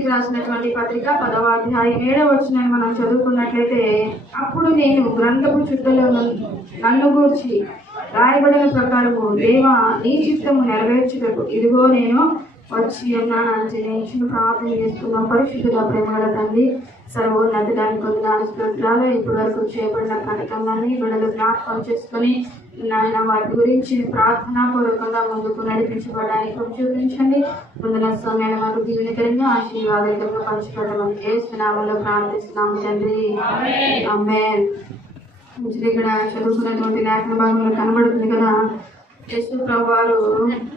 కొరింథీయులకు రాసినటువంటి పత్రిక 10వ అధ్యాయం 7వ వచనాన్ని మనం చదువుకున్నట్లయితే, అప్పుడు నేను గ్రంథపు చుట్టలో నన్ను గూర్చి రాయబడిన ప్రకారము దేవా నీ చిత్తము నెరవేర్చుటకు ఇదిగో నేను వచ్చి ఉన్నాను అని నేను ప్రార్థన చేసుకున్నాం. పరిశుద్ధుల ప్రేమగల తండ్రి, సర్వోన్నతానికి వందనాలు స్తోత్రాలు. ఇప్పటి వరకు చేయబడిన కార్యక్రమాన్ని బిడ్డలు జ్ఞాపకం చేసుకొని నాయన వాటి గురించి ప్రార్థనాపూర్వకంగా ముందుకు నడిపించబడడానికి చూపించండి. ముందున్న సమయాన్ని మాకు దీవెనకరంగా ఆశీర్వాదకరంగా పంచుకోవడం ఏసునామములో ప్రార్థిస్తున్నాము తండ్రి, ఆమేన్. ఇక్కడ చదువుకున్నటువంటి లేఖన భాగంలో కనబడుతుంది కదా, యేసు ప్రభువారు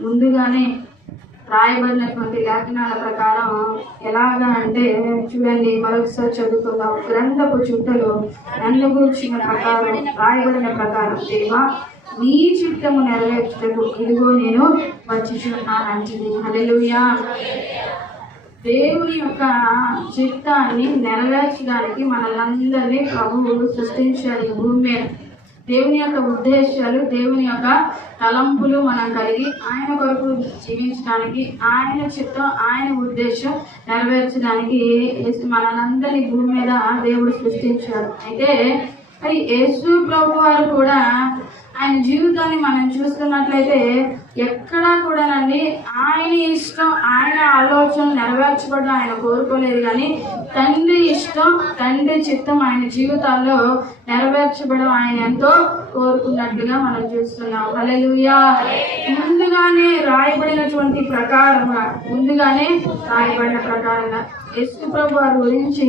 ముందుగానే రాయబడినటువంటి లేఖనాల ప్రకారం ఎలాగా అంటే చూడండి, మరొకసారి చదువుకుందాం. గ్రంథపు చుట్టలు నన్ను గూర్చిన ప్రకారం రాయబడిన ప్రకారం దేవా నీ చిత్తము నెరవేర్చుటకు ఇదిగో నేను వచ్చుచున్నానంటుంది. హల్లెలూయా. దేవుని యొక్క చిత్తాన్ని నెరవేర్చడానికి మనల్ని ప్రభువు సృష్టించాడు ఈ భూమి మీద. దేవుని యొక్క ఉద్దేశాలు, దేవుని యొక్క తలంపులు మనం కలిగి ఆయన కొరకు జీవించడానికి, ఆయన చిత్తం, ఆయన ఉద్దేశం నెరవేర్చడానికి మనందరినీ భూమి మీద దేవుడు సృష్టించాడు. అయితే యేసు ప్రభు వారు కూడా ఆయన జీవితాన్ని మనం చూస్తున్నట్లయితే ఎక్కడా కూడానండి ఆయన ఇష్టం, ఆయన ఆలోచన నెరవేర్చబడడం ఆయన కోరుకోలేదు, కానీ తండ్రి ఇష్టం, తండ్రి చిత్తం ఆయన జీవితాల్లో నెరవేర్చబడడం ఆయన ఎంతో కోరుకున్నట్లుగా మనం చూస్తున్నాం. హల్లెలూయా. ముందుగానే రాయబడిన ప్రకారంగా యేసు ప్రభు వారి గురించి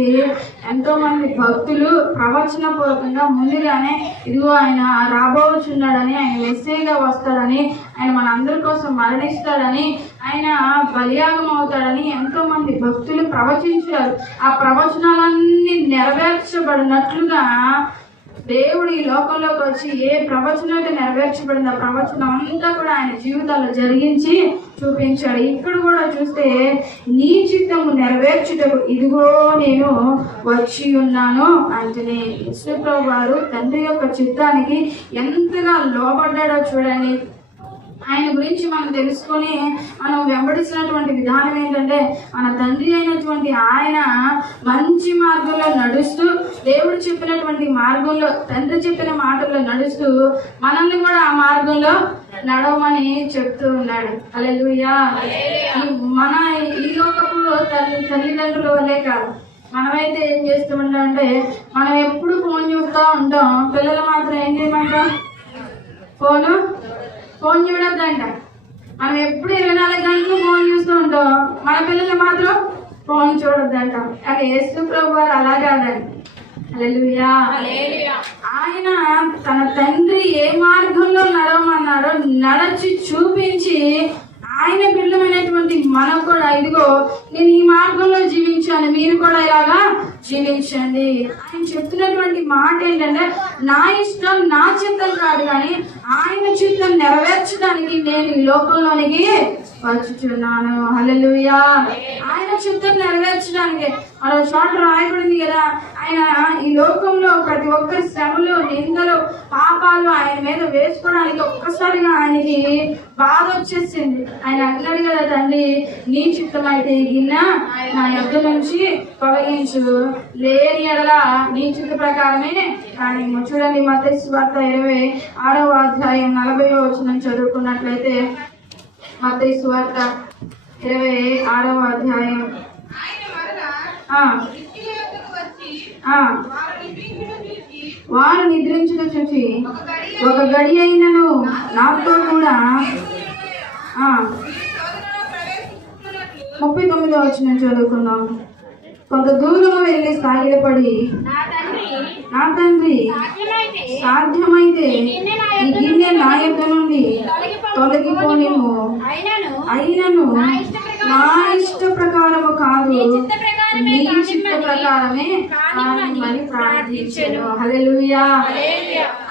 ఎంతో మంది భక్తులు ప్రవచన పూర్వకంగా ముందుగానే ఇదిగో ఆయన రాబోచున్నాడని, ఆయన మెస్సీగా వస్తాడని, ఆయన మన అందరి కోసం మరణిస్తాడని, ఆయన బలియాగం అవుతాడని ఎంతో మంది భక్తులు ప్రవచించారు. ఆ ప్రవచనాలన్నీ నెరవేర్చబడినట్లుగా దేవుడు ఈ లోకంలోకి వచ్చి ఏ ప్రవచనం అయితే నెరవేర్చబడింది ఆ ప్రవచనం అంతా కూడా ఆయన జీవితాల్లో జరిగించి చూపించాడు. ఇక్కడ కూడా చూస్తే నీ చిత్తము నెరవేర్చుటకు ఇదిగో నేను వచ్చి ఉన్నాను అంటే యేసు ప్రభువు వారు తండ్రి యొక్క చిత్తానికి ఎంతగా లోబడ్డాడో చూడండి. ఆయన గురించి మనం తెలుసుకొని మనం వెంబడిస్తున్నటువంటి విధానం ఏంటంటే, మన తండ్రి అయినటువంటి ఆయన మంచి మార్గంలో నడుస్తూ, దేవుడు చెప్పినటువంటి మార్గంలో, తండ్రి చెప్పిన మాటల్లో నడుస్తూ మనల్ని కూడా ఆ మార్గంలో నడవమని చెప్తూ ఉన్నాడు. హల్లెలూయా. మన ఈ లోకపు తల్లిదండ్రుల వల్లే కాదు, మనమైతే ఏం చేస్తూ ఉంటాం అంటే, మనం ఎప్పుడు ఫోన్ చూస్తూ ఉంటాం. పిల్లలు మాత్రం ఏం చేయమంటాం? ఫోన్ చూడొద్దంట. మనం ఎప్పుడు 24 గంటలు ఫోన్ చూస్తూ ఉంటాం, మన పిల్లలు మాత్రం ఫోన్ చూడొద్దంట. కానీ యేసు ప్రభు వారు అలా కాదండి. హల్లెలూయా. ఆయన తన తండ్రి ఏ మార్గంలో నడవమన్నాడో నడచి చూపించి, ఆయన పిల్లమైనటువంటి మనకు కూడా ఇదిగో నేను ఈ మార్గంలో జీవించాను, మీరు కూడా ఇలాగా జీవించండి. ఆయన చెప్తున్నటువంటి మాట ఏంటంటే, నా ఇష్టం నా చిత్తం కాదు, కానీ ఆయన చిత్తం నెరవేర్చడానికి నేను ఈ లోకంలోనికి వచ్చుచున్నాను. హల్లెలూయా. ఆయన చిత్తం నెరవేర్చడానికి మరో చోట రాయబడింది కదా, ఆయన ఈ లోకంలో ప్రతి ఒక్కరి శ్రమలు, నిందలు, పాపాలు ఆయన మీద వేసుకోవడానికి ఒక్కసారిగా ఆయనకి బాధ వచ్చేసింది. ఆయన అన్నాడు కదా, తండ్రి నీ చిత్తం అయితే ఈ గిన్నె నా యొద్ద నుంచి తొలగించు, లేని ఎడల నీ చిత్త ప్రకారమే కానీ. చూడండి, మత్తయి సువార్త 26వ అధ్యాయం 40వ వచనం చదువుకున్నట్లయితే, మత్తయి సువార్త 26వ అధ్యాయం వారు నిద్రించుట చూచి ఒక గడి అయినను నాతో కూడా 39వ వచనం చదువుకుందాం. కొంత దూరము వెళ్ళి సాగిలపడి, నా తండ్రి సాధ్యమైతే ఈ గిన్నె నా యొద్ద నుండి తొలగిపోనేమో, అయినను నా ఇష్ట ప్రకారము కాదు నీ చిత్త ప్రకారమే మరి ప్రార్థించెను. హల్లెలూయా.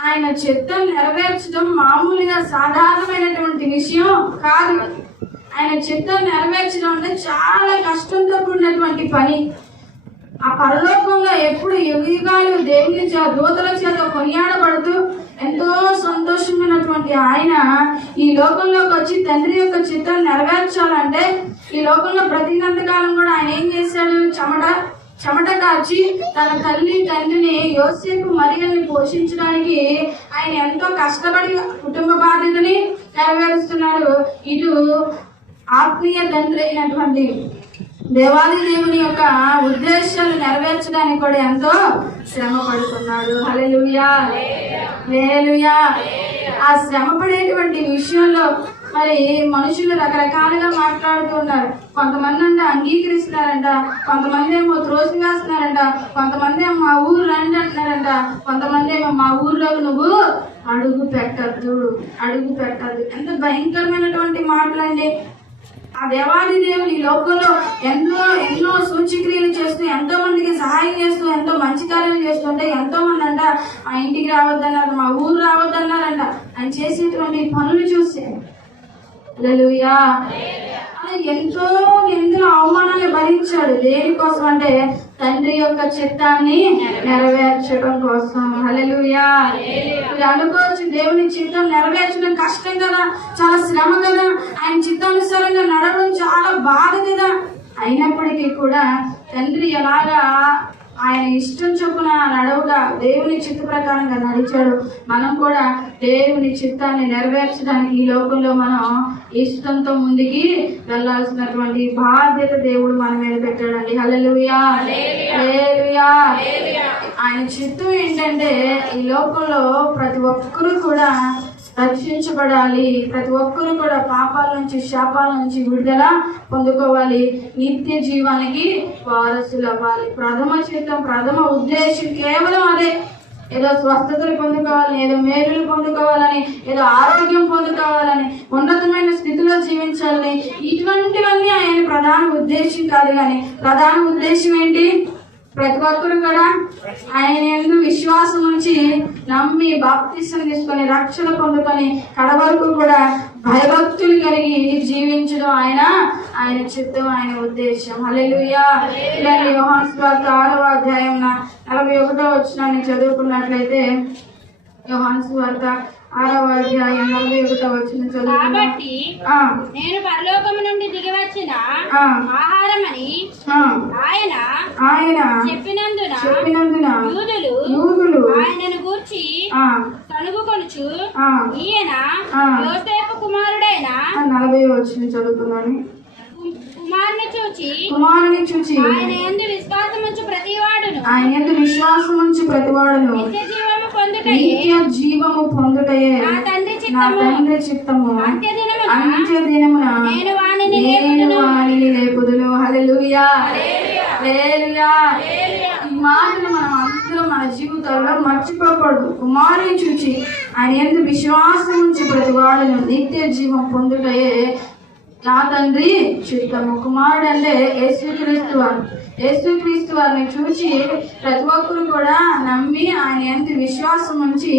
ఆయన చిత్తం నెరవేర్చడం మామూలుగా సాధారణమైనటువంటి విషయం కాదు. ఆయన చిత్తం నెరవేర్చడం అంటే చాలా కష్టంతో కూడినటువంటి పని. ఆ పరలోకంలో ఎప్పుడు యుగాలు దేవుని దూతల చేత కొనియాడబడుతూ ఎంతో సంతోషమైనటువంటి ఆయన ఈ లోకంలోకి వచ్చి తండ్రి యొక్క చిత్తం నెరవేర్చాలంటే ఈ లోకంలో బ్రతికినంతకాలం కూడా ఆయన ఏం చేశాడు? చెమట కాచి తన తల్లి తండ్రిని యోసేపు మరియల్ని పోషించడానికి ఆయన ఎంతో కష్టపడి కుటుంబ బాధ్యతని నెరవేరుస్తున్నాడు. ఇటు ఆత్మీయ తండ్రి అయినటువంటి దేవాది దేవుని యొక్క ఉద్దేశాలు నెరవేర్చడానికి కూడా ఎంతో శ్రమ పడుతున్నాడు. హల్లెలూయా, హల్లెలూయా. ఆ శ్రమ పడేటువంటి విషయంలో మరి మనుషులు రకరకాలుగా మాట్లాడుతూ ఉన్నారు. కొంతమంది అంటే అంగీకరిస్తున్నారంట, కొంతమంది ఏమో త్రోసి వేస్తున్నారంట, కొంతమంది ఏమో మా ఊరు రండి అంటున్నారంట, కొంతమంది ఏమో మా ఊర్లోకి నువ్వు అడుగు పెట్టద్దు. ఎంత భయంకరమైనటువంటి మాటలండి. ఆ దేవాది దేవుడు ఈ లోకంలో ఎన్నో సూచక్రియలు చేస్తూ ఎంతో మందికి సహాయం చేస్తూ ఎంతో మంచి కార్యాలు చేస్తుంటే ఎంతో మంది అంట మా ఇంటికి రావద్దన్నారు, మా ఊరు రావద్దన్నారంట. ఆయన చేసేటువంటి పనులు చూస్తే హల్లెలూయా. ఎంతో అవమానాలు భరించాడు. దేనికోసం అంటే తండ్రి యొక్క చిత్తాన్ని నెరవేర్చడం కోసం. హల్లెలూయా. మీరు అనుకోవచ్చు, దేవుని చిత్తం నెరవేర్చడం కష్టం కదా, చాలా శ్రమ కదా, ఆయన చిత్తానుసారంగా నడవడం చాలా బాధ కదా. అయినప్పటికీ కూడా తండ్రి ఎలాగా ఆయన ఇష్టం చొప్పున నడవగా దేవుని చిత్త ప్రకారంగా నడిచాడు. మనం కూడా దేవుని చిత్తాన్ని నెరవేర్చడానికి ఈ లోకంలో మనం ఇష్టంతో ముందుకి వెళ్ళాల్సినటువంటి బాధ్యత దేవుడు మన మీద పెట్టాడండి. హల్లెలూయా, హల్లెలూయా. ఆయన చిత్తం ఏంటంటే ఈ లోకంలో ప్రతి ఒక్కరూ కూడా రక్షించబడాలి, ప్రతి ఒక్కరూ కూడా పాపాల నుంచి శాపాల నుంచి విడుదల పొందుకోవాలి, నిత్య జీవానికి వారసులు అవ్వాలి. ప్రథమ చిత్తం, ప్రథమ ఉద్దేశం కేవలం అదే. ఏదో స్వస్థతలు పొందుకోవాలని, ఏదో మేలులు పొందుకోవాలని, ఏదో ఆరోగ్యం పొందుకోవాలని, ఉన్నతమైన స్థితిలో జీవించాలని, ఇటువంటివన్నీ ఆయన ప్రధాన ఉద్దేశం కాదు. కానీ ప్రధాన ఉద్దేశం ఏంటి? ప్రతి ఒక్కరు కూడా ఆయన యందు విశ్వాసం ఉంచి నమ్మి బాప్తిసం తీసుకొని రక్షణ పొందుకొని కడవరకు కూడా భయభక్తులు కలిగి జీవించడం ఆయన చిత్తం, ఆయన ఉద్దేశం. హల్లెలూయా. యోహాను సువార్త 6వ అధ్యాయం 41వ వచనాన్ని చదువుకున్నట్లయితే, యోహాను సువార్త 6వ అధ్యాయం 41వ వచనం చదువుకున్నాం. నేను పరలోకము నుండి దిగి వచ్చిన ఆహారమని ఆయన చెప్పినందున యూదులు ఆయనను గూర్చి కనుగొనుచు ఈయన యోసేపు కుమారుడైన 40వ వచనం చదువుకున్నాను. కుమారుని చూచి ఆయన యందు విశ్వాసం ఉంచు ప్రతివాడును నిత్య జీవము పొందుటయే నా తండ్రి చిత్తము. అంత్య దినమున నేను వానిని లేపుదును. హల్లెలూయా, హల్లెలూయా. ఈ మాటను మనం అందరం మన జీవితాల్లో మర్చిపోకూడదు. కుమారుని చూచి ఆయన యందు విశ్వాసం ఉంచి ప్రతివాడును నిత్య జీవం పొందుటయే నా తండ్రి చిత్తము. కుమారుడు అంటే యేసుక్రీస్తు వారిని చూచి ప్రతి ఒక్కరు కూడా నమ్మి ఆయన యందు విశ్వాసం ఉంచి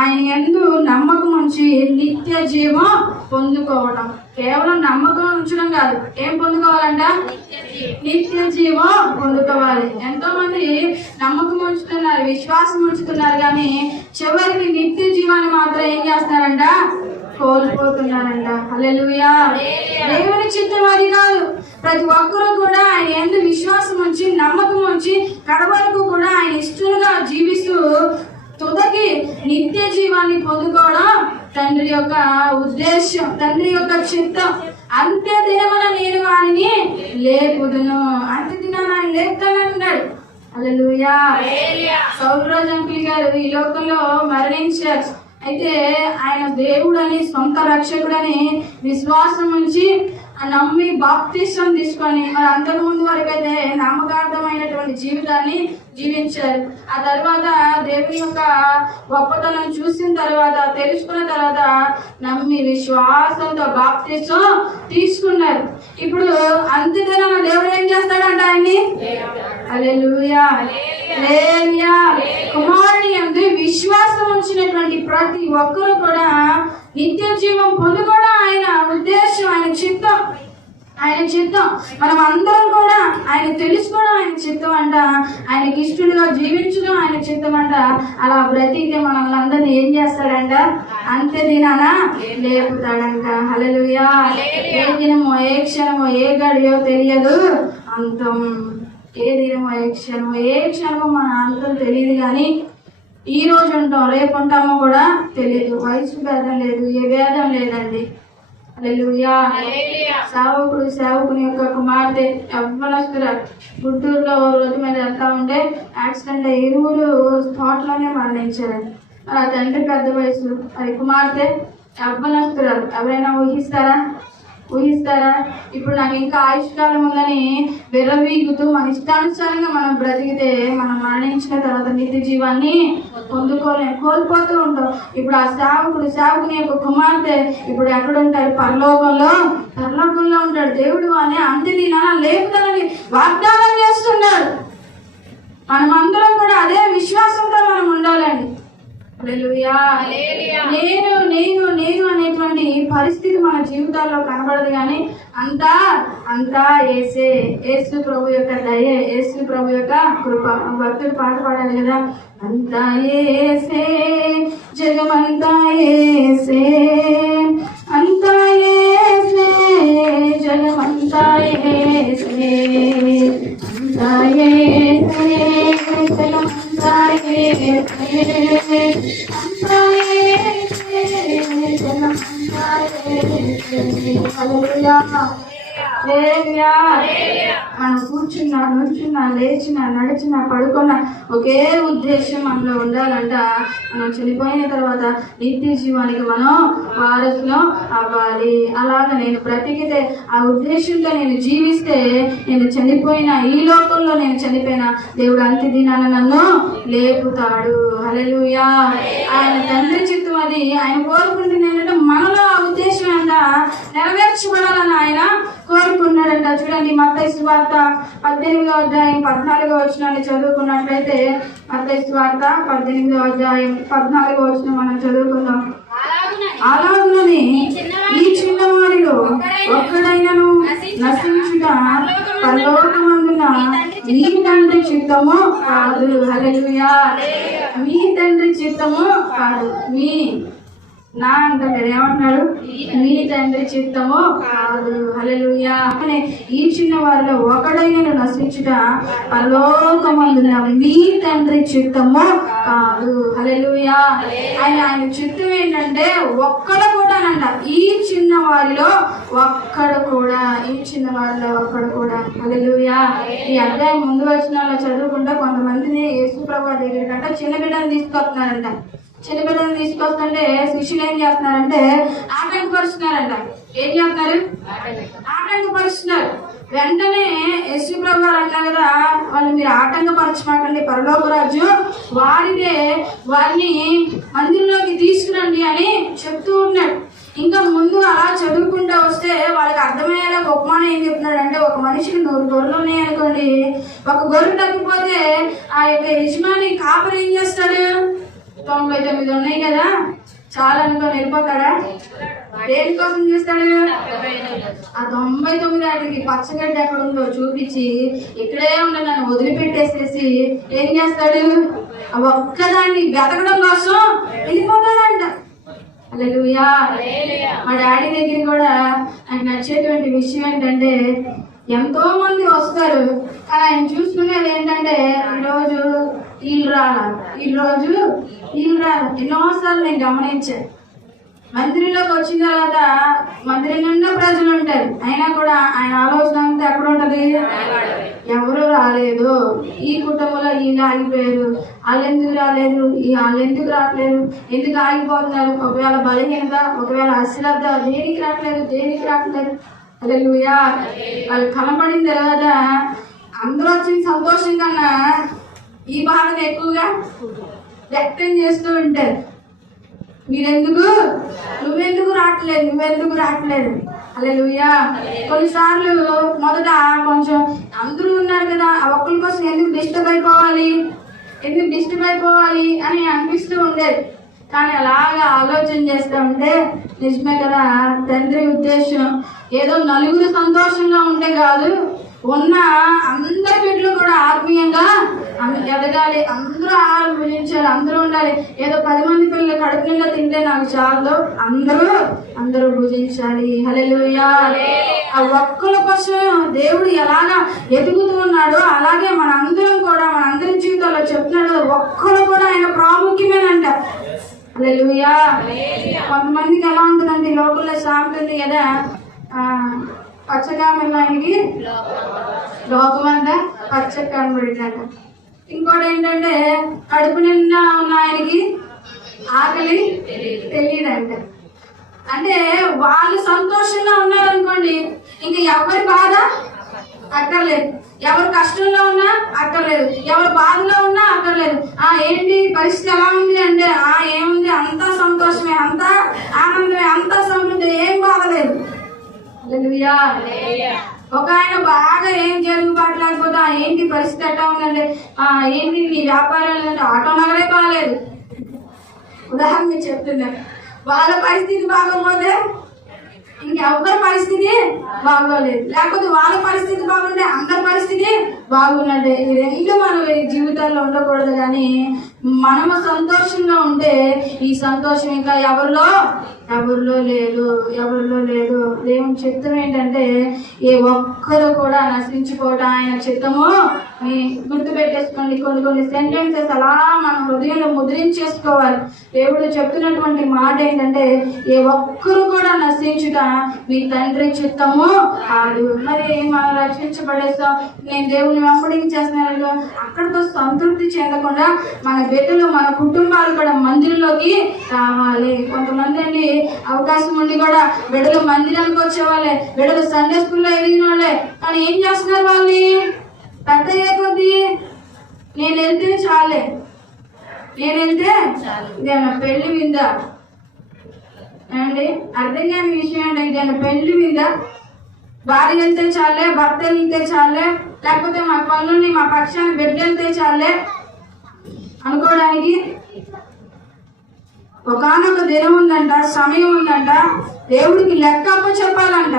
ఆయన యందు నమ్మకం ఉంచి నిత్య జీవం పొందుకోవడం. కేవలం నమ్మకం ఉంచడం కాదు, ఏం పొందుకోవాలంట? నిత్య జీవం పొందుకోవాలి. ఎంతో మంది నమ్మకం ఉంచుతున్నారు, విశ్వాసం ఉంచుతున్నారు, కానీ చివరికి నిత్య జీవాన్ని మాత్రం ఏం చేస్తున్నారంట? కోల్పోతున్నారంట. హల్లెలూయా. దేవుని చిత్తం అది కాదు. ప్రతి ఒక్కరూ కూడా ఆయన యందు విశ్వాసం ఉంచి నమ్మకం ఉంచి కడవరకు కూడా ఆయన ఇష్టంగా జీవిస్తూ తుదకి నిత్య జీవాన్ని పొందుకోవడం తండ్రి యొక్క ఉద్దేశం, తండ్రి యొక్క చిత్తం. అంత్య దినమున నేను వారిని లేపుదును. అంత్య దినాన ఆయన లేపుతానన్నాడు. హల్లెలూయా. సౌలు రాజు అంకుల్ గారు ఈ లోకంలో మరణించారు. అయితే ఆయన దేవుడని, సొంత రక్షకుడని విశ్వాసం ఉంచి నమ్మి బాప్తిసం తీసుకొని మరి అంతకుముందు వరకు అయితే నామకార్థమైనటువంటి జీవితాన్ని జీవించారు. ఆ తర్వాత దేవుని యొక్క గొప్పతనం చూసిన తర్వాత, తెలుసుకున్న తర్వాత నమ్మి విశ్వాసంతో బాప్తిసం తీసుకున్నారు. ఇప్పుడు అంత్యదినాన దేవుడు ఏం చేస్తాడంట? ఆయన్ని హల్లెలూయా, హల్లెలూయా. కుమారుని యందు విశ్వాసం ఉంచినటువంటి ప్రతి ఒక్కరూ కూడా నిత్య జీవం పొందుకోవడం ఆయన ఉద్దేశం, ఆయన చిత్తం. ఆయన చిత్తం. మనం అందరం కూడా ఆయన తెలుసుకోవడం ఆయన చిత్తం అంట. ఆయనకి ఇష్టలుగా జీవించడం ఆయన చిత్తం అంట. అలా బ్రతికితే మనల్ని అందరినీ ఏం చేస్తాడంట? అంత్య దినాన లేపుతాడంట. హల్లెలూయా. ఏ దినమో ఏ క్షణమో ఏ గడియో తెలియదు అంతం. ఏ దినమో ఏ క్షణమో మన అంతం తెలియదు. కానీ ఈ రోజు ఉంటాం, రేపు ఉంటామో కూడా తెలియదు. వయసు భేదం లేదు, ఏ భేదం లేదండి. హల్లెలూయా. సేవకుని యొక్క కుమార్తె యవ్వనస్తుల గుంటూరులో రోడ్డు మీద వెళ్తా ఉంటే యాక్సిడెంట్ అయ్యి ఇరువురు స్పాట్ లోనే మరణించారండి. ఆ తండ్రి పెద్ద వయసు, అది కుమార్తె యవ్వనస్తురాలు. ఎవరైనా ఊహిస్తారా? ఇప్పుడు నాకు ఇంకా ఆయుష్కాలం ఉందని విర్రవీగుతూ మన ఇష్టానుసారంగా మనం బ్రతికితే మనం మరణించిన తర్వాత నిత్య జీవాన్ని కోల్పోతూ ఉంటాం. ఇప్పుడు ఆ సేవకుని యొక్క కుమార్తె ఇప్పుడు ఎక్కడ ఉంటారు? పరలోకంలో ఉంటాడు. దేవుడు అని అంత్య దినాన లేపుతానని వాగ్దానం చేస్తున్నాడు. మనమందరం కూడా అదే విశ్వాసంతో మనం ఉండాలండి. హల్లెలూయా. నేను అనేటువంటి పరిస్థితి మన జీవితాల్లో కనబడదు. కానీ అంతా యేసు ప్రభు యొక్క దయ, యేసు ప్రభు యొక్క కృప. భక్తుడు పాట పాడాలి కదా, అంతా యేసే, జగమంతా యేసే, అంతా యేసే, జగమంతా యేసే, అంతా యేసే, జగమంతా యేసే, అంతా యేసే, జగమంతా యేసే. హల్లెలూయా. మనం కూర్చున్నా, నుంచున్నా, లేచినా, నడిచినా, పడుకున్నా ఒకే ఉద్దేశం మనలో ఉండాలంట. మనం చనిపోయిన తర్వాత నిత్య జీవానికి మనం వారసులం అవ్వాలి. అలాగ నేను బ్రతికితే, ఆ ఉద్దేశంతో నేను జీవిస్తే, నేను చనిపోయిన ఈ లోకంలో నేను చనిపోయిన దేవుడు అంత్య దినాన నన్ను లేపుతాడు. హల్లెలూయా. ఆయన తండ్రి చిత్తం అది. ఆయన కోరుకుంటుంది ఏంటంటే మనలో ఆ ఉద్దేశం అంట నెరవేర్చబడాలని ఆయన కోరుకున్నాడంట. చూడండి, మత్తయి సువార్త 18వ అధ్యాయం 14వ వచనాన్ని చదువుకున్నట్లయితే, మత్తయి సువార్త 18వ అధ్యాయం 14వ వచనం మనం చదువుకుందాం. అలాగునని ఈ చిన్నవారిలో ఒక్కడైనను నశించుట పరలోకమందున మీ తండ్రి చిత్తము కాదు. హల్లెలూయా. మీ తండ్రి చిత్తము కాదు. నా అంటే ఏమంటున్నాడు? మీ తండ్రి చిత్తము కాదు. హల్లెలూయా. ఈ చిన్న వారిలో ఒకడైనా నశించుట పరలోకమందున మీ తండ్రి చిత్తము కాదు. హల్లెలూయా. ఆయన చిత్తం ఏంటంటే ఒక్కడు కూడానంట. ఈ చిన్న వారిలో ఒక్కడు కూడా. హల్లెలూయా. ఈ అధ్యాయం ముందు వచనాల్లో చదువుకుంటే కొంతమందిని యేసు ప్రభువు దగ్గరికంట చిన్న బిడ్డను తీసుకొస్తున్నారంట. చిన్న బిడ్డను తీసుకొస్తుంటే శిష్యులు ఏం చేస్తున్నారంటే ఆటంకపరుస్తున్నారంట. ఏం చేస్తున్నారు? ఆటంకపరుస్తున్నారు. వెంటనే యేసు ప్రభు గారు అంటారు కదా, వాళ్ళు మీరు ఆటంకపరచమాకండి, పరలోక రాజ్యం వారిదే, వారిని మందిరంలోకి తీసుకురండి అని చెప్తూ ఉన్నాడు. ఇంకా ముందు అలా చదువుకుంటూ వస్తే వాళ్ళకి అర్థమయ్యేలా ఉపమానం ఏం చెప్తున్నాడు అంటే, ఒక మనిషికి 100 గొర్రెలు ఉన్నాయి అనుకోండి, ఒక గొర్రె తప్పిపోతే ఆ యొక్క యజమాని కాపరి ఏం చేస్తాడు? 99 ఉన్నాయి కదా చాలా అనుకొని వెళ్ళిపోతాడా? దేనికోసం చేస్తాడు? ఆ 99 వాటికి పచ్చగడ్డ ఎక్కడ ఉందో చూపించి ఇక్కడే ఉండ నన్ను వదిలిపెట్టేసేసి ఏం చేస్తాడు? ఆ ఒక్కదాన్ని వెతకడం కోసం వెళ్ళిపోతాడంట. హల్లెలూయా. మా డాడీ దగ్గర కూడా నాకు నచ్చేటువంటి విషయం ఏంటంటే, ఎంతో మంది వస్తారు కానీ ఆయన చూసుకునేది ఏంటంటే, ఈరోజు వీళ్ళు రాదు. ఎన్నోసార్లు నేను గమనించాను. మందిరంలోకి వచ్చిన తర్వాత మందిరం నిండా ప్రజలు ఉంటారు, అయినా కూడా ఆయన ఆలోచన అంతా ఎక్కడ ఉంటది? ఎవరు రాలేదు, ఈ కుటుంబంలో వీళ్ళు ఆగిపోయారు, వాళ్ళు ఎందుకు రాలేదు, వాళ్ళు ఎందుకు రావట్లేదు, ఎందుకు ఆగిపోతున్నారు? ఒకవేళ బలహీనత, ఒకవేళ అశ్రద్ధ, దేనికి రావట్లేదు. హల్లెలూయా. వాళ్ళు కనపడిన తర్వాత అందరూ వచ్చిన సంతోషం కన్నా ఈ బాధను ఎక్కువగా వ్యక్తం చేస్తూ ఉంటారు. నువ్వెందుకు రావట్లేదు. హల్లెలూయా. కొన్నిసార్లు మొదట కొంచెం అందరూ ఉన్నారు కదా, ఆ ఒక్కరి కోసం ఎందుకు డిస్టర్బ్ అయిపోవాలి అని అనిపిస్తూ ఉండేది. కానీ అలాగా ఆలోచన చేస్తూ ఉంటే నిజమే కదా, తండ్రి ఉద్దేశం ఏదో నలుగురు సంతోషంగా ఉంటే కాదు, ఉన్న అందరి బిడ్డలు కూడా ఆత్మీయంగా ఎదగాలి, అందరూ ఆహారం భుజించాలి, అందరూ ఉండాలి. ఏదో 10 మంది పిల్లలు కడుపు నిండా తింటే నాకు చాలు, అందరూ భుజించాలి. హల్లెలూయా. ఆ ఒక్కల కోసం దేవుడు ఎలాగా ఎదుగుతూ ఉన్నాడో అలాగే మనందరం కూడా మనందరి జీవితాల్లో చెప్తున్నాడు, ఒక్కరు కూడా ఆయన ప్రాముఖ్యమేనంట. హల్లెలూయా. కొంతమందికి ఎలా ఉంటుందంటే ఈ లోపల సామెత ఉంది కదా, పచ్చగా ఆయనకి లోకమంతా పచ్చగా కనబడిందంట. ఇంకోటి ఏంటంటే కడుపు నిండా ఉన్న ఆయనకి ఆకలి తెలియదంట. అంటే వాళ్ళు సంతోషంగా ఉన్నారనుకోండి, ఇంకా ఎవరి బాధ అక్కర్లేదు, ఎవరు కష్టంలో ఉన్నా అక్కర్లేదు, ఎవరు బాధలో ఉన్నా అక్కర్లేదు. ఏంటి పరిస్థితి ఎలా ఉంది అంటే ఏముంది, అంతా సంతోషమే, అంతా ఆనందమే, అంతా సమృద్ధి, ఏం బాధలేదు. ఒక ఆయన బాగా ఏం జరుగుబాటు లేకపోతే ఏంటి పరిస్థితి ఎట్టా ఉందంటే ఏంటి నీ వ్యాపారాలు అంటే ఆటో నగరే బాగాలేదు. ఉదాహరణ చెప్తున్నారు, వాళ్ళ పరిస్థితి బాగోపోతే ఇంకెవరి పరిస్థితి బాగోలేదు, లేకపోతే వాళ్ళ పరిస్థితి బాగుంటే అందరి పరిస్థితి బాగున్నట్టే. ఈ రెండు మన జీవితాల్లో ఉండకూడదు. కానీ మనము సంతోషంగా ఉంటే ఈ సంతోషం ఇంకా ఎవరిలో లేదు. దేవుని చిత్తం ఏంటంటే ఏ ఒక్కరు కూడా నశించుకోవటం ఆయన చిత్తము. గుర్తు పెట్టేసుకోండి, కొన్ని సెంటెన్సెస్ అలా మన హృదయంలో ముద్రించేసుకోవాలి. దేవుడు చెప్తున్నటువంటి మాట ఏంటంటే ఏ ఒక్కరు కూడా నశించుట మీ తండ్రి చిత్తము కాదు. మరి మనం రక్షించబడేస్తాం, నేను దేవుని వెంబడించేస్తున్నాను, అక్కడితో సంతృప్తి చెందకుండా మన బిడ్డలు మన కుటుంబాలు కూడా మందిరంలోకి రావాలి. కొంతమంది అండి అవకాశం ఉండి కూడా బిడ్డలు మందిరానికి వచ్చేవాళ్ళే, బిడ్డలు సండే స్కూల్లో ఎదిగిన వాళ్ళే, కానీ ఏం చేస్తున్నారు, వాళ్ళని పెద్ద అయ్యే కొద్దీ నేను వెళ్తే చాలే, ఇదేనా పెళ్లి మీద అండి, అర్థం కాని విషయం అండి. ఇదేనా పెళ్లి మీద భార్య వెళ్తే చాలే, భర్త వెళ్తే చాలే, లేకపోతే మా పనులని మా పక్షాన్ని బిడ్డ వెళ్తే చాలే అనుకోవడానికి ఒకానొక దినం ఉందంట, సమయం ఉందంట, దేవుడికి లెక్క చెప్పాలంట.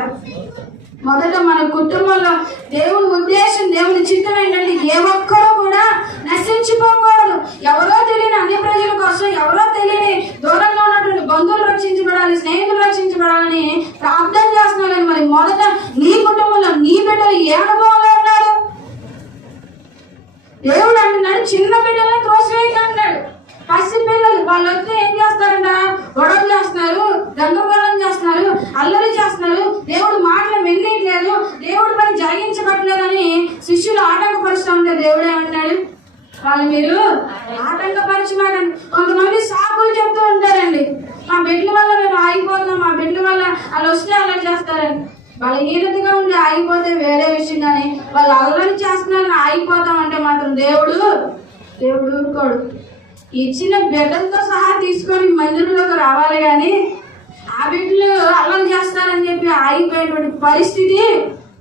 మొదట మన కుటుంబంలో దేవుని ఉద్దేశం, దేవుని చిత్తం ఏంటంటే ఏ ఒక్కరూ కూడా నశించిపోకూడదు. ఎవరో తెలియని అన్ని ప్రజల కోసం, ఎవరో తెలియని దూరంలో ఉన్నటువంటి బంధువులు రక్షించబడాలి, స్నేహితులు రక్షించబడాలని ప్రార్థన చేస్తున్నారు. మరి మొదట నీ కుటుంబంలో నీ బిడ్డలు ఏ అనుభవంలో ఉన్నారు? దేవుడు అంటున్నాడు చిన్న బిడ్డలను త్రోసివేయకంటున్నాడు. పసి పిల్లలు వాళ్ళు వస్తే ఏం చేస్తారంట, గొడవ చేస్తున్నారు, గందరగోళం చేస్తున్నారు, అల్లరి చేస్తున్నారు, దేవుడు మాటలు వినట్లేదు, దేవుడి పని జరిగించబట్టలేదని శిష్యులు ఆటంకపరుస్తూ ఉంటే దేవుడే అంటాడు వాళ్ళు మీరు ఆటంకపరచమాడండి. కొంతమంది సాకులు చెప్తూ ఉంటారండి, మా బిడ్డల వల్ల మేము ఆగిపోతున్నాం, మా బిడ్డల వల్ల వాళ్ళు వస్తే అలా చేస్తారని. బలహీనతగా ఉండి ఆగిపోతే వేరే విషయం, కానీ వాళ్ళు అల్లరి చేస్తున్నారని ఆగిపోతామంటే మాత్రం దేవుడు ఊరుకోడు. ఇచ్చిన బిడ్డలతో సహా తీసుకొని మందిరంలోకి రావాలి, కానీ ఆ బిడ్డలు అల్లరి చేస్తారని చెప్పి ఆగిపోయేటువంటి పరిస్థితి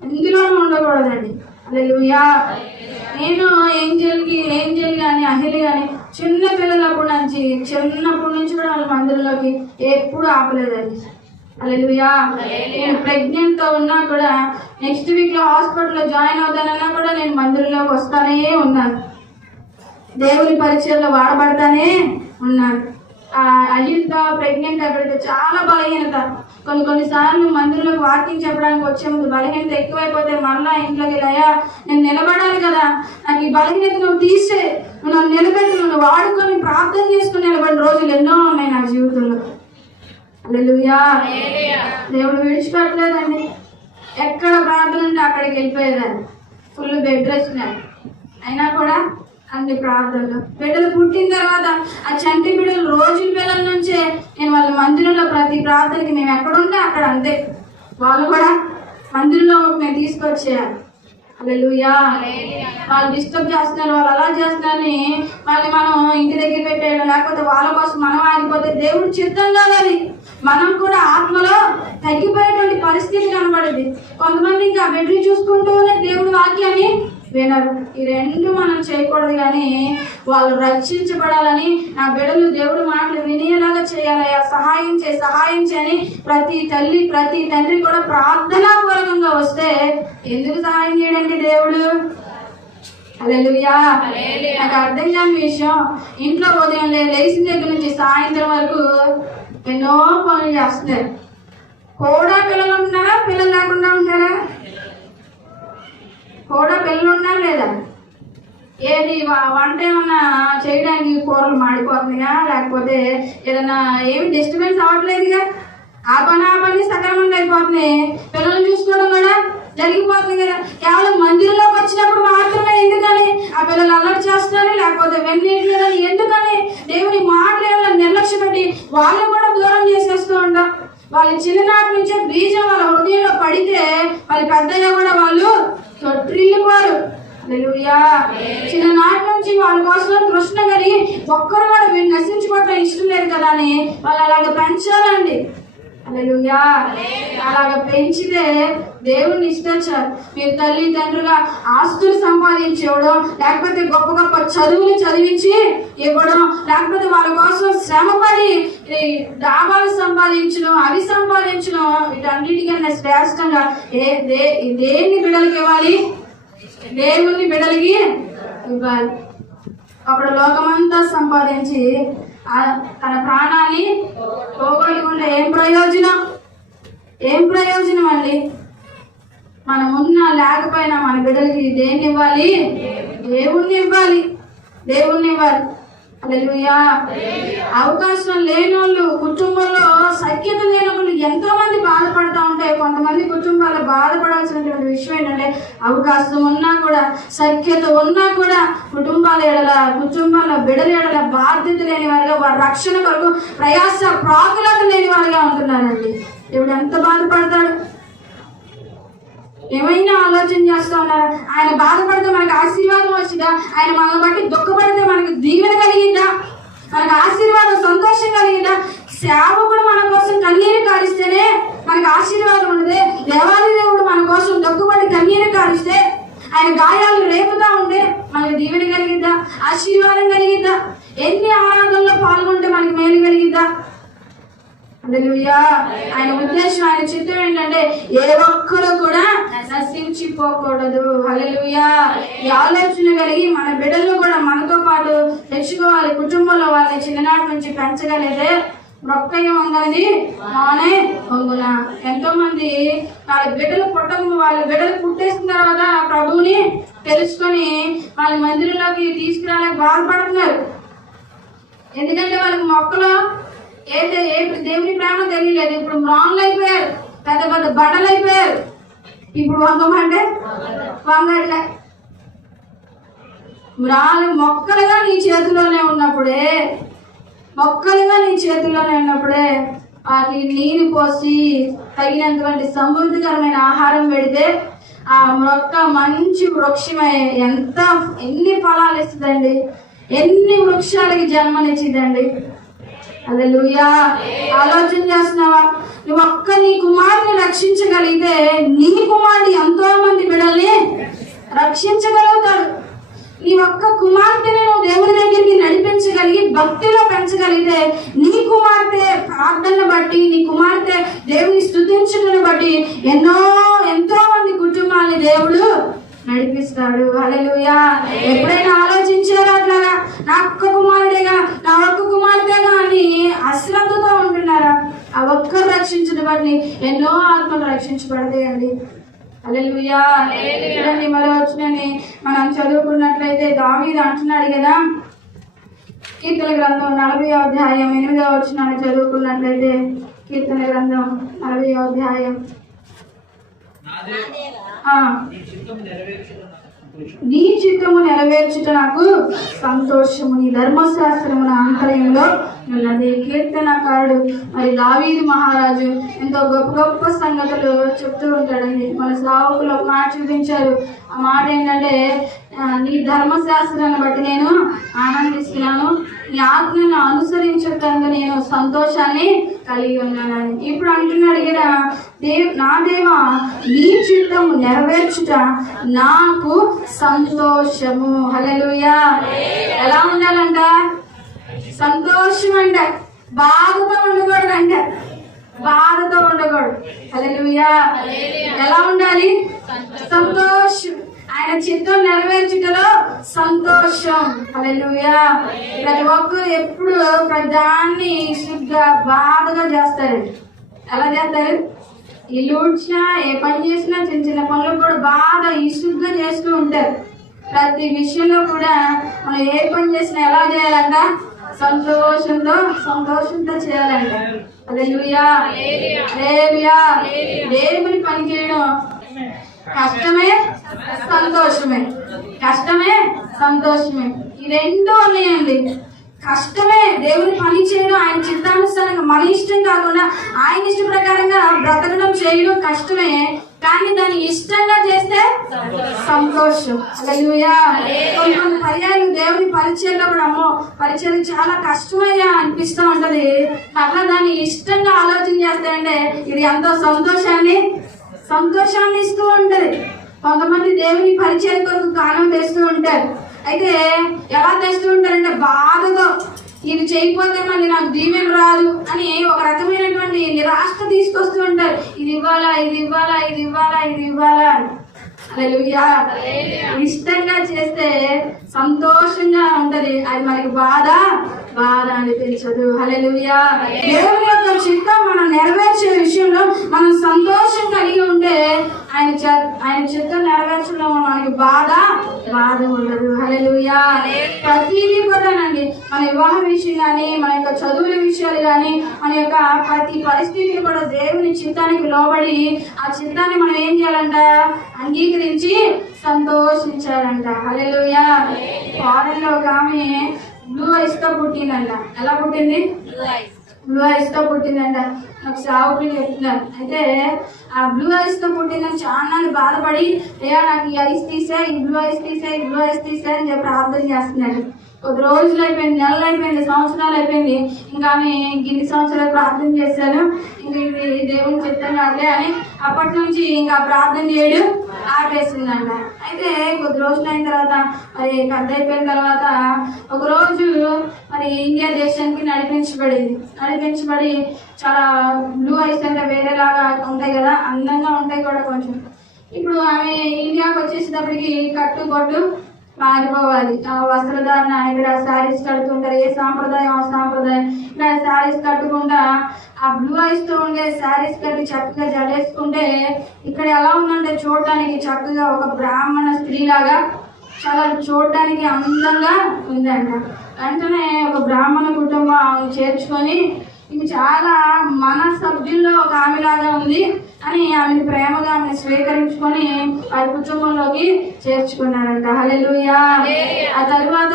ఇందులోనూ ఉండకూడదండి. హల్లెలూయా. నేను ఏంజెల్ కానీ అహిల్ కానీ చిన్నప్పటి నుంచి కూడా వాళ్ళ మందిరంలోకి ఎప్పుడు ఆపలేదండి. హల్లెలూయా. నేను ప్రెగ్నెంట్ తో ఉన్నా కూడా నెక్స్ట్ వీక్ లో హాస్పిటల్లో జాయిన్ అవుతానన్నా కూడా నేను మందిరంలోకి వస్తానే ఉన్నాను, దేవుని పరిచయంలో వాడబడతానే ఉన్నాను. అజిల్తో ప్రెగ్నెంట్ అక్కడికి చాలా బలహీనత. కొన్నిసార్లు మందిరంలోకి వాకింగ్ చెప్పడానికి వచ్చే ముందు బలహీనత ఎక్కువైపోతే మళ్ళా ఇంట్లోకి వెళ్ళాయా నేను నిలబడాలి కదా, నాకు ఈ బలహీనత నువ్వు తీసే, నువ్వు నన్ను నిలబెట్టి నన్ను వాడుకొని ప్రార్థన చేసుకుని నిలబడిన రోజులు ఎన్నో ఉన్నాయి నా జీవితంలో. హల్లెలూయా. దేవుడు విడిచిపెట్టలేదండి. ఎక్కడ ప్రార్థన ఉంటే అక్కడికి వెళ్ళిపోయేదాన్ని, ఫుల్ బెడ్ రెస్ట్. అయినా కూడా అన్ని ప్రార్థనలు, బిడ్డలు పుట్టిన తర్వాత ఆ చంటి బిడ్డలు రోజుల పిల్లల నుంచే నేను వాళ్ళ మందిరంలో ప్రతి ప్రార్థనకి మేము ఎక్కడుంటే అక్కడ అంతే, వాళ్ళు కూడా మందిరంలో మేము తీసుకొచ్చేయాలి. హల్లెలూయా. వాళ్ళు డిస్టర్బ్ చేస్తున్నారు, వాళ్ళు అలా చేస్తున్నారని వాళ్ళని మనం ఇంటి దగ్గర పెట్టేయడం, లేకపోతే వాళ్ళ కోసం మనం ఆగిపోతే దేవుడు చిత్తం కాదని మనం కూడా ఆత్మలో తగ్గిపోయేటువంటి పరిస్థితి కనబడింది. కొంతమంది ఇంకా బిడ్డలు చూసుకుంటూనే దేవుడి వాక్యాన్ని వినరు. ఈ రెండు మనం చేయకూడదు. కానీ వాళ్ళు రక్షించబడాలని, నా బిడ్డలు దేవుడు మాటలు వినేలాగా చేయాలయ్యా, సహాయం చేయని ప్రతి తల్లి ప్రతి తండ్రి కూడా ప్రార్థనాపూర్వకంగా వస్తే ఎందుకు సహాయం చేయడండి దేవుడు? హల్లెలూయా. నాకు అర్థం కాని విషయం, ఇంట్లో ఉదయం లేచిన దగ్గర నుంచి సాయంత్రం వరకు ఎన్నో పనులు చేస్తున్నారు. కూడా పిల్లలు ఉంటున్నారా? పిల్లలు లేకుండా ఉంటారా? కూడా పిల్లలు ఉన్నారా లేదా? ఏది వంట ఏమన్నా చేయడానికి కూరలు మాడిపోతుందిగా, లేకపోతే ఏదన్నా ఏమి డిస్టర్బెన్స్ అవ్వట్లేదుగా, ఆ పని సక్రమంగా అయిపోతున్నాయి. పిల్లలు చూసుకోవడం కూడా జరిగిపోతుంది కదా. కేవలం మందిరంలోకి వచ్చినప్పుడు మాత్రమే ఎందుకని ఆ పిల్లలు అల్లరి చేస్తారు, లేకపోతే వెన్నీట్లేదని ఎందుకని దేవుని మాటలు ఏమైనా నిర్లక్ష్య పెట్టి వాళ్ళు కూడా దూరం చేసేస్తూ ఉంటాం. వాళ్ళ చిన్ననాటి నుంచే బీజం వాళ్ళ హృదయంలో పడితే వాళ్ళ పెద్దగా కూడా వాళ్ళు తొట్టిల్లిపోరు. హల్లెలూయా. చిన్ననాటి నుంచి వాళ్ళ కోసం తృష్ణ కలిగి ఒక్కరు కూడా మీరు నశించుకోవటం ఇష్టం లేదు కదా అని వాళ్ళు అలాగ పెంచాలండి. హల్లెలూయా. అలాగ పెంచితే దేవుణ్ణి ఇష్టం. మీరు తల్లిదండ్రులుగా ఆస్తులు సంపాదించడం, లేకపోతే గొప్ప గొప్ప చదువులు చదివించి ఇవ్వడం, లేకపోతే వాళ్ళ కోసం శ్రమపడి డాబాలు సంపాదించడం, అవి సంపాదించడం, వీటన్నిటికన్నా శ్రేష్టంగా దేన్ని బిడ్డలకి ఇవ్వాలి? దేవుణ్ణి బిడ్డలకి ఇవ్వాలి. అప్పుడు లోకమంతా సంపాదించి తన ప్రాణాన్ని పోగొట్టుకుంటే ఏం ప్రయోజనం అండి? మనం ఉన్నా లేకపోయినా మన బిడ్డలకి దేన్ని ఇవ్వాలి? దేవుణ్ణి ఇవ్వాలి. హల్లెలూయా. అవకాశం లేని వాళ్ళు, కుటుంబంలో సఖ్యత లేనప్పుడు ఎంతో మంది బాధపడతా ఉంటే, కొంతమంది కుటుంబాలు బాధపడాల్సినటువంటి విషయం ఏంటంటే అవకాశం ఉన్నా కూడా, సఖ్యత ఉన్నా కూడా కుటుంబాల బిడ్డల ఎడల బాధ్యత లేని వారిగా, వారి రక్షణ కొరకు ప్రయాస ప్రాకులత లేని వారిగా ఉంటున్నారండి. ఇప్పుడు ఎంత బాధపడతాడు? ఏమైనా ఆలోచన చేస్తూ ఉన్నారు. ఆయన బాధపడితే మనకి ఆశీర్వాదం వచ్చిందా? ఆయన మనల్ని బట్టి దుఃఖపడితే మనకి దీవెన కలిగిందా? మనకు ఆశీర్వాదం, సంతోషం కలిగిందా? సేవకుడు మన కోసం కన్నీరు కారిస్తేనే మనకు ఆశీర్వాదం ఉండదు. దేవాది దేవుడు మన కోసం దుఃఖపడి కన్నీరు కారిస్తే, ఆయన గాయాలు రేపుతా ఉంటే మనకి దీవెన కలిగిద్దా? ఆశీర్వాదం కలిగిద్దా? ఎన్ని ఆరాధనలో పాల్గొంటే మనకి మేలు కలిగిద్దా? హల్లెలూయా. ఆయన ఉద్దేశం, ఆయన చిత్తం ఏంటంటే ఏ ఒక్కరు కూడా నశించిపోకూడదు. హల్లెలూయా. ఈ ఆలోచన కలిగి మన బిడ్డలు కూడా మనతో పాటు తెచ్చుకోవాలి. కుటుంబంలో వాళ్ళని చిన్ననాటి నుంచి పెంచగలిగితే మొక్కయ్య వంగనిది నానే వంగున. ఎంతో మంది వాళ్ళ బిడ్డలు వాళ్ళ బిడ్డలు పుట్టేసిన తర్వాత ప్రభువుని తెలుసుకొని వాళ్ళ మందిరంలోకి తీసుకురాలేక బాధపడుతున్నారు. ఎందుకంటే వాళ్ళకి మొక్కలు ఏ దేవుని ప్రేమ తెలియలేదు. ఇప్పుడు రాంగ్ అయిపోయారు, పెద్ద పెద్ద బట్టలు అయిపోయారు. ఇప్పుడు వంగమంటే వంగట్లే. మొక్కలుగా నీ చేతిలోనే ఉన్నప్పుడే వాటిని నీరు పోసి తగినంతటువంటి సమృద్ధికరమైన ఆహారం పెడితే ఆ మొక్క మంచి వృక్షమై ఎన్ని ఫలాలు ఇస్తుందండి, ఎన్ని వృక్షాలకి జన్మనిచ్చిందండి. హల్లెలూయా. ఆలోచన చేస్తున్నావా? నువ్వు నీ కుమారుని రక్షించగలిగితే నీ కుమారుడు ఎంతో మంది బిడ్డల్ని రక్షించగలుగుతాడు. నీ ఒక్క కుమార్తెని నువ్వు దేవుని దగ్గరికి నడిపించగలిగి భక్తిలో పెంచగలిగితే నీ కుమార్తె ప్రార్థనను బట్టి, నీ కుమార్తె దేవుని స్తుతించడం బట్టి ఎంతో మంది కుటుంబాన్ని దేవుడు నడిపిస్తాడు. హల్లెలూయా. ఎప్పుడైనా ఆలోచించారా అట్లాగా? నా ఒక్క కుమారుడేగా, నా ఒక్క కుమార్తెగా అని అశ్రద్ధతో ఉంటున్నారా? ఆ ఒక్కరు రక్షించడం బట్టి ఎన్నో ఆత్మలు రక్షించబడతాయండి. హల్లెలూయా. చూడండి, మరో వచనాన్ని మనం చదువుకున్నట్లయితే దావీదు అంటున్నాడు కదా, కీర్తన గ్రంథం 40వ అధ్యాయం 8వ వచనాన్ని చదువుకున్నట్లయితే, కీర్తన గ్రంథం 40వ అధ్యాయం నీ చిత్తము నెరవేర్చుట నాకు సంతోషము, నీ ధర్మశాస్త్రమున ఆంతర్యంలో ఉన్నది. కీర్తనకారుడు మరి దావీదు మహారాజు ఎంతో గొప్ప గొప్ప సంగతులు చెప్తూ ఉంటాడండి. మన శ్రావకులు ఒక మాట చూపించారు. ఆ మాట ఏంటంటే, నీ ధర్మశాస్త్రాన్ని బట్టి నేను ఆనందిస్తున్నాను, నీ ఆజ్ఞను అనుసరించటంలో నేను సంతోషాన్ని కలిగి ఉన్నాను. ఇప్పుడు అంటున్నాడు కదా, నా దేవా నీ చిత్తము నెరవేర్చుట నాకు సంతోషము. హల్లెలూయా. ఎలా ఉండాలంట? సంతోషం అంట. బాధతో ఉండకూడదు అంట, బాధతో ఉండకూడదు. హల్లెలూయా. ఎలా ఉండాలి? సంతోషం. ఆయన చిత్తం నెరవేర్చుటలో సంతోషం. హల్లెలూయా. ప్రతి ఒక్కరు ఎప్పుడు ప్రధాన్ని ఇసుగ్గా బాధగా చేస్తారు. ఎలా చేస్తారు? ఇల్లు ఊడ్చినా, ఏ పని చేసినా, చిన్న చిన్న పనులు కూడా బాగా ఇసుగ్గా చేస్తూ ఉంటారు. ప్రతి విషయంలో కూడా మనం ఏ పని చేసినా ఎలా చేయాలంట? సంతోషంతో చేయాలంట. హల్లెలూయా. హల్లెలూయా. దేవుని పని చేయడం కష్టమే, సంతోషమే. కష్టమే, సంతోషమే, ఈ రెండు ఉన్నాయండి. కష్టమే దేవుని పని చేయడం, ఆయన చిత్తానుసారంగా మన ఇష్టం కాకుండా ఆయన ఇష్ట ప్రకారంగా బ్రతకడం చేయడం కష్టమే. కానీ దాన్ని ఇష్టంగా చేస్తే సంతోషం. హల్లెలూయా. కొన్ని పర్యాలు దేవుని పరిచయంలో కూడా అమ్మో పరిచయం చాలా కష్టమయ్యా అనిపిస్తూ ఉంటది. అట్లా దాన్ని ఇష్టంగా ఆలోచన చేస్తే అంటే ఇది ఎంతో సంతోషాన్ని ఇస్తూ ఉంటది. కొంతమంది దేవుని పరిచయం కొరకు కాలం తెస్తూ ఉంటారు. అయితే ఎలా తెస్తూ ఉంటారంటే బాధతో, ఇది చేయకపోతే మళ్ళీ నాకు దీవెన రాదు అని ఒక రకమైనటువంటి నిరాశ తీసుకొస్తూ ఉంటారు. ఇది ఇవ్వాలా, ఇది ఇవ్వాలా, ఇది ఇవ్వాలా, ఇది ఇవ్వాలా. హల్లెలూయా. ఇష్టంగా చేస్తే సంతోషంగా ఉంటది, అది మనకి బాధ అనిపించదు. హల్లెలూయా. దేవుని యొక్క చిత్తం మనం నెరవేర్చే విషయంలో మనం సంతోషం కలిగి ఉంటే ఆయన చిత్తం నెరవేర్చడంలో మనకి బాధ ఉండదు. హల్లెలూయా. ప్రతిదీ కూడానండి, మన వివాహ విషయం కానీ, మన యొక్క చదువుల విషయాలు కానీ, మన యొక్క ప్రతి పరిస్థితిని కూడా దేవుని చిత్తానికి లోబడి ఆ చిత్తాన్ని మనం ఏం చేయాలంట? అంగీకరించి సంతోషించాలంట. హల్లెలూయా. ఫారెన్ లో ఒక ఆమె బ్లూ ఐస్ తో పుట్టిందంట. ఎలా పుట్టింది? బ్లూ ఐస్ తో పుట్టిందంట. నాకు సావుకులు చెప్తున్నారు. అయితే ఆ బ్లూ ఐస్ తో పుట్టిందని చాలా బాధపడి, అయ్యా నాకు ఈ ఐస్ తీసే, ఈ బ్లూ ఐస్ తీసే, ఈ బ్లూ ఐస్ తీసే అని చెప్పి ప్రార్థన చేస్తున్నాడు. కొద్ది రోజులు అయిపోయింది, నెలలు అయిపోయింది, సంవత్సరాలు అయిపోయింది. ఇంకా ఆమె ఇన్ని సంవత్సరాలు ప్రార్థన చేశాను, ఇంక ఇది దేవుని చిత్తం కాదులే అని అప్పటి నుంచి ఇంకా ప్రార్థన చేయడం ఆపేసిందంట. అయితే కొద్ది రోజులు అయిన తర్వాత, మరి పెద్ద అయిపోయిన తర్వాత ఒక రోజు మరి ఇండియా దేశానికి నడిపించబడి చాలా బ్లూ ఐస్ అంటే వేరేలాగా ఉంటాయి కదా, అందంగా ఉంటాయి కూడా కొంచెం. ఇప్పుడు ఆమె ఇండియాకి వచ్చేసేటప్పటికి కట్టుబొట్టు మారిపోవాలి. వస్త్రధారణ, ఇక్కడ శారీస్ కట్టుకుంటారు, ఏ సాంప్రదాయం ఆ సాంప్రదాయం. ఇక్కడ శారీస్ కట్టుకుంటా ఆ బ్లూ ఐస్ తో ఉండే శారీస్ కట్టి చక్కగా జడేసుకుంటే ఇక్కడ ఎలా ఉందంటే చూడటానికి చక్కగా ఒక బ్రాహ్మణ స్త్రీలాగా చాలా చూడటానికి అందంగా ఉందంట. వెంటనే ఒక బ్రాహ్మణ కుటుంబం ఆమెను చేర్చుకొని, ఇది చాలా మన సభ్యుల్లో ఒక ఆమెలాగా ఉంది అని ఆమెను ప్రేమగా ఆమెను స్వీకరించుకొని వారి కుటుంబంలోకి చేర్చుకున్నారంట. హల్లెలూయా. ఆ తర్వాత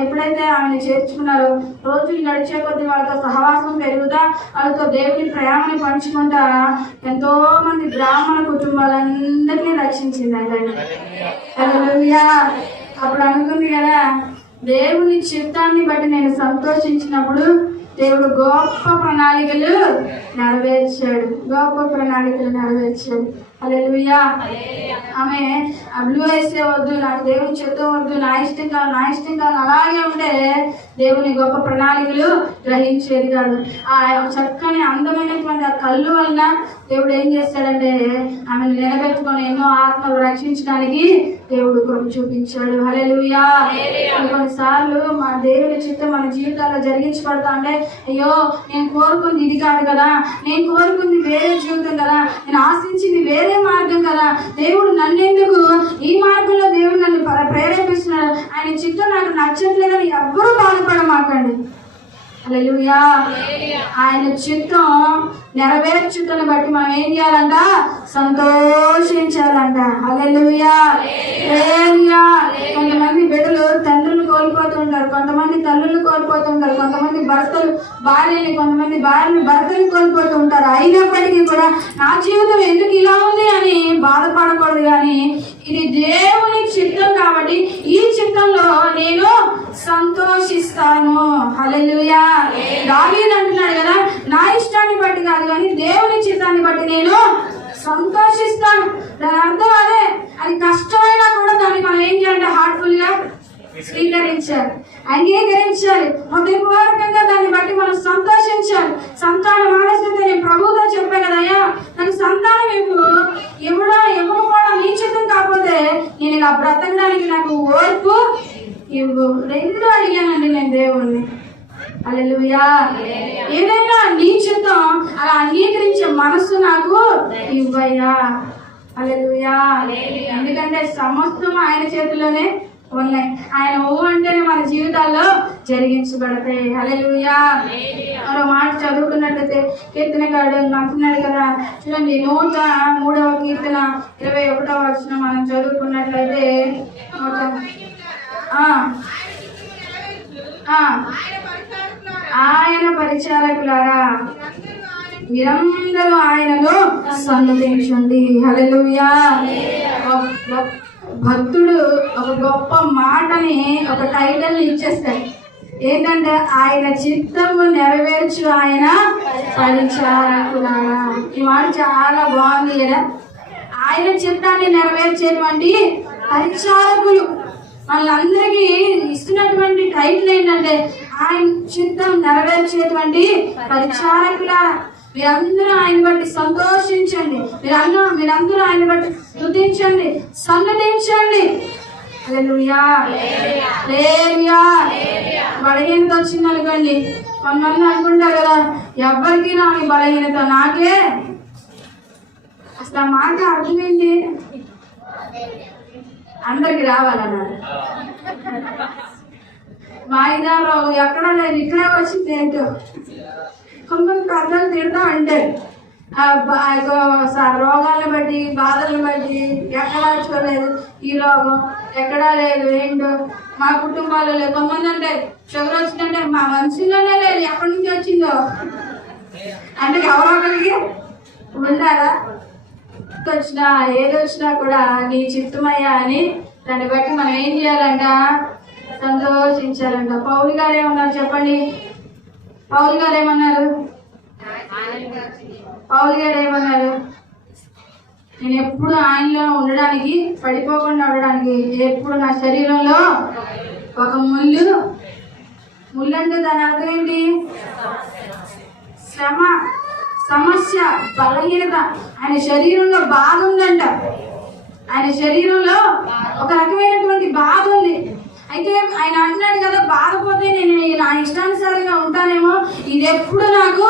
ఎప్పుడైతే ఆమెను చేర్చుకున్నారో రోజులు గడిచే కొద్ది వాళ్ళతో సహవాసం పెరుగుతా, వాళ్ళతో దేవుని ప్రేమని పంచుకుంటా ఎంతో మంది బ్రాహ్మణ కుటుంబాలందరినీ రక్షించిందంట. హల్లెలూయా. అప్పుడు అనుకుంది కదా, దేవుని చిత్తాన్ని బట్టి నేను సంతోషించినప్పుడు దేవుడు గొప్ప ప్రణాళికలు నెరవేర్చాడు. హల్లెలూయా. ఆమె ఆ బ్లూ వేసే వద్దు, నాకు దేవుని చిత్తం వద్దు, నా ఇష్టం కాదు అలాగే ఉంటే దేవుని గొప్ప ప్రణాళికలు గ్రహించేది కాదు. ఆ చక్కని అందమైనటువంటి ఆ కళ్ళు వలన దేవుడు ఏం చేస్తాడంటే ఆమెను నిలబెట్టుకొని ఎన్నో ఆత్మలు రక్షించడానికి దేవుడు కృప చూపించాడు. హల్లెలూయా. కొన్నిసార్లు మా దేవుని చిత్తం మన జీవితాల్లో జరిగించబడతా ఉంటే, అయ్యో నేను కోరుకుంది ఇది కాదు కదా, నేను కోరుకుంది వేరే జీవితం కదా, నేను ఆశించింది వేరే మార్గం కదా, దేవుడు నన్నెందుకు ఈ మార్గంలో దేవుడు నన్ను ప్రేరేపిస్తున్నాడు, ఆయన చిత్తం నాకు నచ్చట్లేదని ఎవ్వరూ బాధపడమాకండి. హల్లెలూయా. ఆయన చిత్తం నెరవేర్చుటను బట్టి మనం ఏం చేయాలంట? సంతోషించాలంట. హల్లెలూయా. హల్లెలూయా. కొంతమంది బిడ్డలు తండ్రులు కోల్పోతుంటారు, కొంతమంది తల్లులు కోల్పోతుంటారు, కొంతమంది భర్తలు భార్యని, కొంతమంది భార్యలు భర్తలు కోల్పోతుంటారు. అయినప్పటికీ కూడా నా జీవితం ఎందుకు ఇలా ఉంది అని బాధపడకూడదు, కానీ ఇది దేవుని చిత్తం కాబట్టి ఈ చిత్తంలో నేను సంతోషిస్తాను. హల్లెలూయా. దావీదు అంటున్నాడు కదా, నా ఇష్టాన్ని బట్టి కాదు కానీ దేవుని చిత్తాన్ని బట్టి నేను సంతోషిస్తాను. దాని అర్థం అదే, అది కష్టమైనా కూడా దాన్ని మనం ఏం చేయాలంటే హార్ట్ఫుల్ గా స్వీకరించాలి, అంగీకరించాలి, హృదయపూర్వకంగా దాన్ని బట్టి మనం సంతోషించాలి. సంతానం ఆలస్యత నేను ప్రభువుతో చెప్పా కదయ్యా, నాకు సంతానం ఇవ్వకపోవడం నీ చిత్తం కాకపోతే నేను ఇలా బ్రతకడానికి నాకు ఓర్పు ఇవ్వు. రెండు అడిగానండి నేను దేవుణ్ణి. హల్లెలూయా. ఏదైనా నీ చిత్తం అలా అంగీకరించే మనస్సు నాకు ఇవ్వయ్యా. హల్లెలూయా. ఎందుకంటే సమస్తం ఆయన చేతిలోనే ఉన్నాయి. ఆయన ఓ అంటేనే మన జీవితాల్లో జరిగించబడతాయి. హల్లెలూయా. మరో మాట చదువుకున్నట్లయితే కీర్తనకారుడు అంటున్నాడు కదా, చూడండి 103వ కీర్తన 21వ వచనం మనం చదువుకున్నట్లయితే, ఆయన పరిచారకులారా మీరందరూ ఆయనను సన్నుతించండి. హల్లెలూయా. భక్తుడు ఒక గొప్ప మాటని, ఒక టైటిల్ ఇచ్చేస్తాడు. ఏంటంటే ఆయన చిత్తము నెరవేర్చు ఆయన పరిచారకులారా. ఈ మాట చాలా బాగుంది కదా. ఆయన చిత్తాన్ని నెరవేర్చేటువంటి పరిచారకులు వాళ్ళందరికీ ఇస్తున్నటువంటి టైటిల్ ఏంటంటే ఆయన చిత్తం నెరవేర్చేటువంటి పరిచారకులారా. మీరందరూ ఆయన బట్టి సంతోషించండి, మీరందరూ ఆయన బట్టి స్తుతించండి, సన్నతించండి. హల్లెలూయా. హల్లెలూయా. బలహీనత వచ్చింది అనుకోండి, కొంతమంది అనుకుంటారు కదా, ఎవరికి రాని బలహీనత నాకే. అసలు ఆ మాట అర్థమైంది, అందరికి రావాలన్నారు. మా ఇదాలో ఎక్కడా లేదు, ఇక్కడే వచ్చింది ఏంటో. కొంతమంది పెద్దలు తిడతా ఉంటారు, రోగాలను బట్టి, బాధలను బట్టి, ఎక్కడా చూడలేదు ఈ రోగం, ఎక్కడా లేదు ఏంటో, మా కుటుంబాల్లో లేదు. కొంతమంది అంటే షుగర్ వచ్చిందంటే మా వంశంలోనే లేదు, ఎక్కడి నుంచి వచ్చిందో అంటే ఎవరో ఒకరికి ఉండాలా. వచ్చినా ఏది వచ్చినా కూడా నీ చిత్తమయ్యా అని దాన్ని బట్టి మనం ఏం చేయాలంట? సంతోషించాలంట. పౌలు గారు ఏమన్నారు చెప్పండి? పౌలు గారు ఏమన్నారు? నేను ఎప్పుడు ఆయనలో ఉండడానికి, పడిపోకుండా ఉండడానికి, ఎప్పుడు నా శరీరంలో ఒక ముళ్ళు అంటే దాని అర్థం ఏంటి? శ్రమ, సమస్య, బలహీనత. ఆయన శరీరంలో బాధ ఉందంట. ఆయన శరీరంలో ఒక రకమైనటువంటి బాధ ఉంది. అయితే ఆయన అంటున్నాడు కదా, బాధపోతే నేను నా ఇష్టానుసారంగా ఉంటానేమో, ఇది ఎప్పుడు నాకు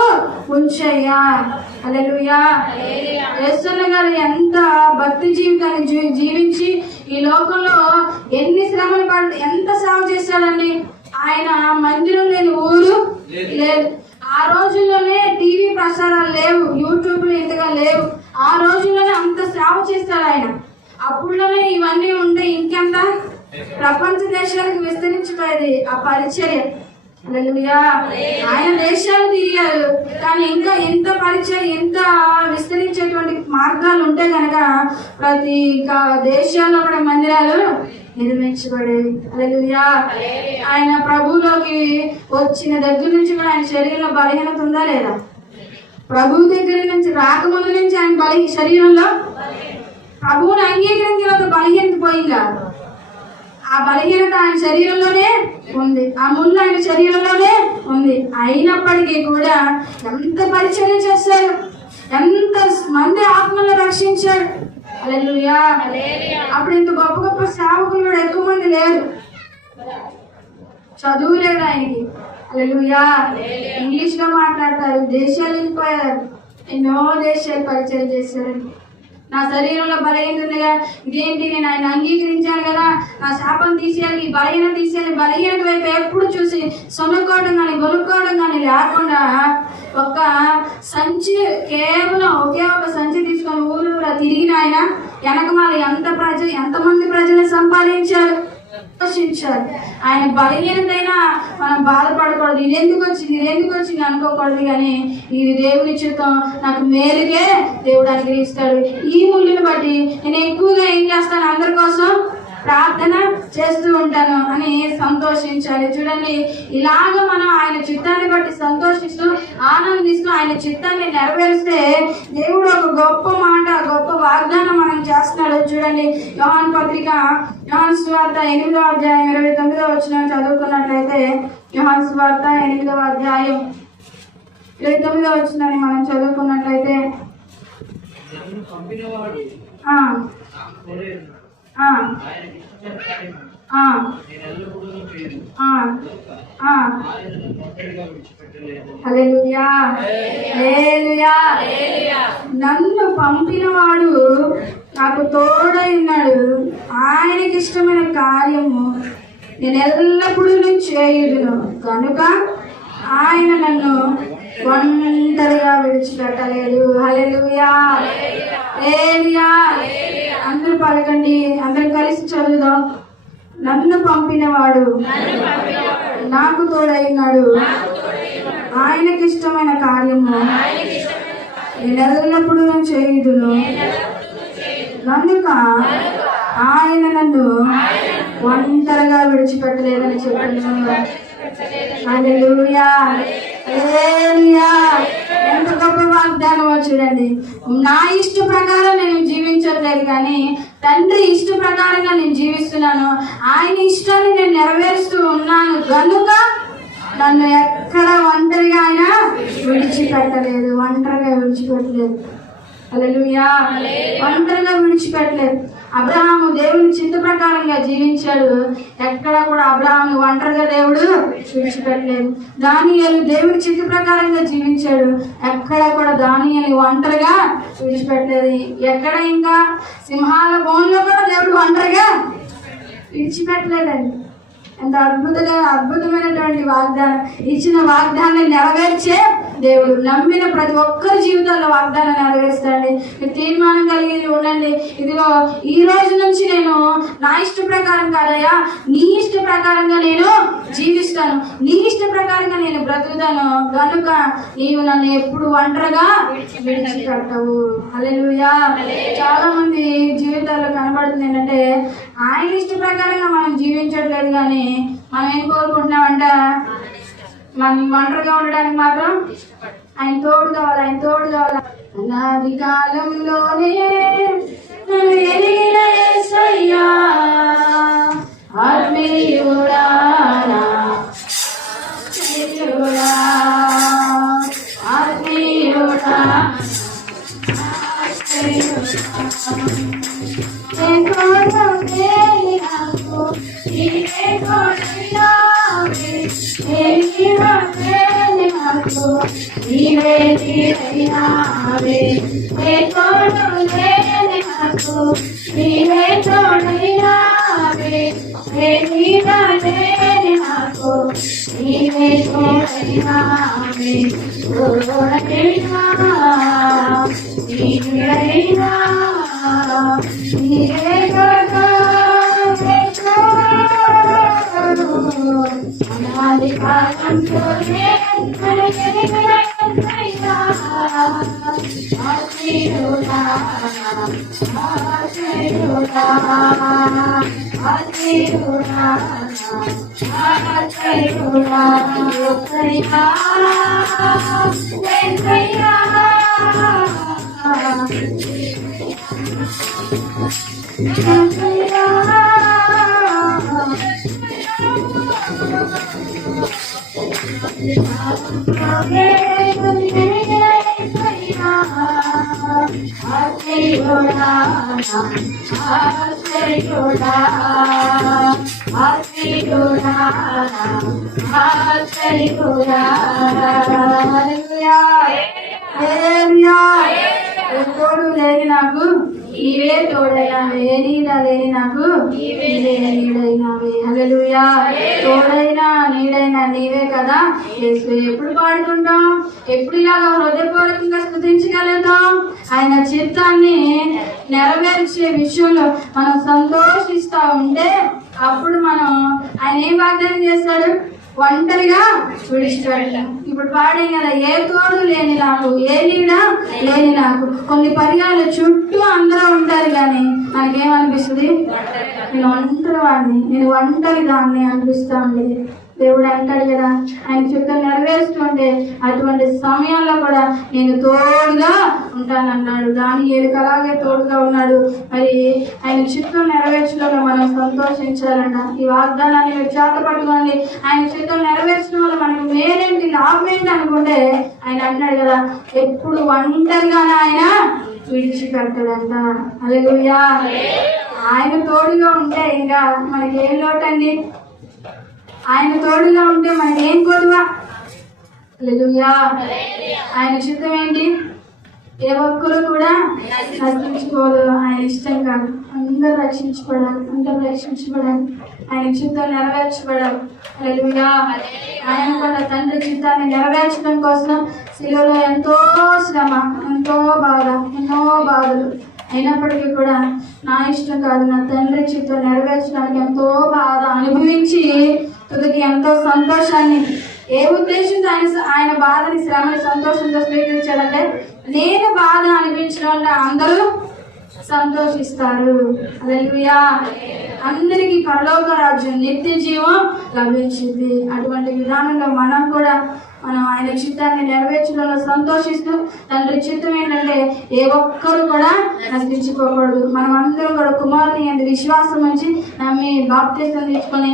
ఉంచయ్యా. హల్లెలూయా. యేసన్న గారు ఎంత భక్తి జీవితాన్ని జీవించి ఈ లోకంలో ఎన్ని శ్రమలు పడి ఎంత సేవ చేశాడండి. ఆయన మందిరం లేని ఊరు లేదు. ఆ రోజుల్లోనే టీవీ ప్రసారాలు లేవు, యూట్యూబ్లు ఇంతగా లేవు. ఆ రోజుల్లోనే అంత సేవ చేస్తాడు ఆయన. అప్పుడులోనే ఇవన్నీ ఉంటే ఇంకెంత ప్రపంచ దేశాలకు విస్తరించిపోయేది ఆ పరిచర్య. హల్లెలూయా. ఆయన దేశాలు తిరిగారు, కానీ ఇంకా ఎంత పరిచయం, ఎంత విస్తరించేటువంటి మార్గాలు ఉంటే కనుక ప్రతి దేశాల్లో కూడా మందిరాలు నిర్మించబడేవి. హల్లెలూయా. ఆయన ప్రభువులోకి వచ్చిన దగ్గర నుంచి కూడా ఆయన శరీరంలో బలహీనత ఉందా లేదా? ప్రభువు దగ్గర నుంచి రాకముందు నుంచి ఆయన శరీరంలో ప్రభువుని అంగీకరించిన బలహీనత పోయిందా? ఆ బలహీనత ఆయన శరీరంలోనే ఉంది, ఆ ముళ్ళు ఆయన శరీరంలోనే ఉంది. అయినప్పటికీ కూడా ఎంత పరిచర్య చేశారు, ఎంత మంది ఆత్మలను రక్షించాడు. హల్లెలూయా. అప్పుడు ఇంత గొప్ప గొప్ప సేవకులు కూడా ఎక్కువ మంది లేరు, చదువు లేడు ఆయనకి. హల్లెలూయా. ఇంగ్లీష్ లో మాట్లాడతారు, దేశాలు వెళ్ళిపోయారు, ఎన్నో దేశాలు పరిచయం చేశారు. నా శరీరంలో బలహీనత ఉందిగా, ఇదేంటి నేను ఆయన అంగీకరించాను కదా, నా శాపం తీసేయాలి, ఈ బలహీనత తీసేయాలి, బలహీనత వైపు ఎప్పుడు చూసి సొనుక్కోవడం కానీ గొనుక్కోవడం కానీ లేకుండా ఒక సంచి, కేవలం ఒకే ఒక సంచి తీసుకొని ఊరూరా తిరిగిన ఆయన వెనకమాల ఎంతమంది ప్రజలను సంపాదించారు, పోషించారు. ఆయన బలహీనతైనా మనం బాధపడకూడదు, ఇది ఎందుకు వచ్చింది అనుకోకూడదు. కానీ ఇది దేవుని చిత్తం, నాకు మేలుగే దేవుడు అనుగ్రహిస్తాడు. ఈ ముళ్ళుని బట్టి నేను ఎక్కువగా ఏం చేస్తాను, అందరి కోసం ప్రార్థన చేస్తూ ఉంటాను అని సంతోషించాలి. చూడండి, ఇలాగ మనం ఆయన చిత్తాన్ని బట్టి సంతోషిస్తూ ఆనందిస్తూ ఆయన చిత్తాన్ని నెరవేరిస్తే దేవుడు ఒక గొప్ప మాట, గొప్ప వాగ్దానం మనం చేస్తున్నాడు. చూడండి, యోహాను పత్రిక, యోహాను సువార్త 8వ అధ్యాయం 29వ వచనం చదువుకున్నట్లయితే, యోహాను సువార్త 8వ అధ్యాయం 29వ వచనాన్ని మనం చదువుకున్నట్లయితే, హల్లెలూయా, హల్లెలూయా. నన్ను పంపినవాడు నాకు తోడై ఉన్నాడు, ఆయనకి ఇష్టమైన కార్యము నేను ఎల్లప్పుడూ చేయుదును, కనుక ఆయన నన్ను ఒంటరిగా విడిచిపెట్టలేదు. హల్లెలూయా, హల్లెలూయా. అందరూ పలకండి, అందరూ కలిసి చదువుదాం. నన్ను పంపినవాడు నాకు తోడైనాడు, ఆయనకి ఇష్టమైన కార్యము నేను ఎల్లప్పుడూ చేయుదును, కనుక ఆయన నన్ను ఒంటరిగా విడిచిపెట్టలేదని చెప్పాను. హల్లెలూయా, హల్లెలూయా. ఎంత గొప్ప వాగ్దానమో చూడండి. నా ఇష్ట ప్రకారం నేను జీవించట్లేదు, కానీ తండ్రి ఇష్ట ప్రకారంగా నేను జీవిస్తున్నాను. ఆయన ఇష్టాన్ని నేను నెరవేరుస్తూ ఉన్నాను, కనుక నన్ను ఎక్కడ ఒంటరిగా ఆయన విడిచిపెట్టలేదు. హల్లెలూయా, ఒంటరిగా విడిచిపెట్టలేదు. అబ్రహాము దేవుని చిత్త ప్రకారంగా జీవించాడు, ఎక్కడ కూడా అబ్రహాము ఒంటరిగా దేవుడు విడిచిపెట్టలేదు. దానియేలు దేవుని చిత్త ప్రకారంగా జీవించాడు, ఎక్కడ కూడా దానియేలు ఒంటరిగా విడిచిపెట్టలేదు. ఎక్కడ ఇంకా సింహాల బోన్లో కూడా దేవుడు ఒంటరిగా విడిచిపెట్టలేదండి. ఎంత అద్భుతమైనటువంటి వాగ్దానం, ఇచ్చిన వాగ్దానాన్ని నెరవేర్చే దేవుడు. నమ్మిన ప్రతి ఒక్కరి జీవితాల్లో వాగ్దానం నెరవేరుస్తాడండి. మీరు తీర్మానం కలిగి ఉండండి, ఇదిగో ఈ రోజు నుంచి నేను నా ఇష్ట ప్రకారం కాదయ్యా, నీ ఇష్ట ప్రకారంగా నేను జీవిస్తాను, నీ ఇష్ట ప్రకారంగా నేను బ్రతుకుతాను, కనుక నీవు నన్ను ఎప్పుడు ఒంటరిగా విడిచిపెట్టవు. హల్లెలూయా. చాలా మంది జీవితాల్లో కనబడుతుంది ఏంటంటే, ఆయన ఇష్ట ప్రకారంగా మనం జీవించట్లేదు, కానీ మనం ఏం కోరుకుంటున్నామంట, మనం ఒంటరిగా ఉండడానికి మాత్రం ఆయన తోడు కావాలి. అనాది కాలంలోనే నన్ను ఎరిగిన యేసయ్యా, ఆత్మీయుడా, ఆత్మీయుడా, తోడు లేని నాకు నీవే తోడైనావే, నీడ లేని నాకు నీవే నీడైనావే. హల్లెలూయా. తోడైనా నీడైనా నీవే కదా యేసు. ఎప్పుడు పాడుకుంటాం, ఎప్పుడు ఇలాగా హృదయపూర్వకంగా స్తుతించగలుగుతాం? ఆయన చిత్తాన్ని నెరవేర్చే విషయంలో మనం సంతోషిస్తా ఉంటే అప్పుడు మనం ఆయన ఏం వాగ్దానం చేస్తాడు? ఒంటరిగా విడిచిపెట్టాం. ఇప్పుడు పాడాం కదా, ఏ తోడు లేని నాకు, ఏ నీడ లేని నాకు. కొన్ని పర్యాలు చుట్టూ అందరూ ఉంటారు కానీ నాకేమనిపిస్తుంది? నేను ఒంటరి వాడిని, నేను ఒంటరి దాన్ని అనిపిస్తా ఉండేది. దేవుడు అంటాడు కదా, ఆయన చిత్తం నెరవేరుస్తుంటే అటువంటి సమయాల్లో కూడా నేను తోడుగా ఉంటానన్నాడు. దానియేలుకు అలాగే తోడుగా ఉన్నాడు. మరి ఆయన చిత్తం నెరవేర్చడంలో మనం సంతోషించాలంట. ఈ వాగ్దానాన్ని మీరు చేత పట్టుకోండి. ఆయన చిత్తం నెరవేర్చడం వల్ల మనకు మేలేంటి, లాభం ఏంటి అనుకుంటే ఆయన అంటున్నాడు కదా, ఎప్పుడు ఒంటరిగానే ఆయన విడిచిపెట్టడంట. హల్లెలూయా. ఆయన తోడుగా ఉంటే ఇంకా మనకి ఏం లోటండి? ఆయన తోడుగా ఉంటే మనకి ఏం కొదువా? హల్లెలూయా. ఆయన చిత్తం ఏంటి? ఏ ఒక్కరు కూడా నశించుకోదు. ఆయన ఇష్టం కాదు, అందరూ రక్షించబడాలి, అందరూ రక్షించబడాలి. ఆయన చిత్తం నెరవేర్చబడాలి. హల్లెలూయా. ఆయన కూడా తండ్రి చిత్తాన్ని నెరవేర్చడం కోసం శిలువలో ఎంతో శ్రమ, ఎంతో బాధ, ఎన్నో బాధలు. అయినప్పటికీ కూడా నా ఇష్టం కాదు, నా తండ్రి చిత్తం నెరవేర్చడానికి ఎంతో బాధ అనుభవించి తుదికి ఎంతో సంతోషాన్ని, ఏ ఉద్దేశంతో ఆయన బాధని, శ్రమని సంతోషంతో స్వీకరించాడంటే నేను బాధ అనిపించడం వల్ల అందరూ సంతోషిస్తారు. హల్లెలూయా. అందరికీ పరలోక రాజ్యం, నిత్య జీవం లభించింది. అటువంటి విధానంలో మనం కూడా ఆయన చిత్తాన్ని నెరవేర్చడంలో సంతోషిస్తూ, తండ్రి చిత్తం ఏంటంటే ఏ ఒక్కరు కూడా నశించుకోకూడదు. మనం అందరం కూడా కుమారుని యందు విశ్వాసం ఉంచి నమ్మి బాప్తిసం తీసుకొని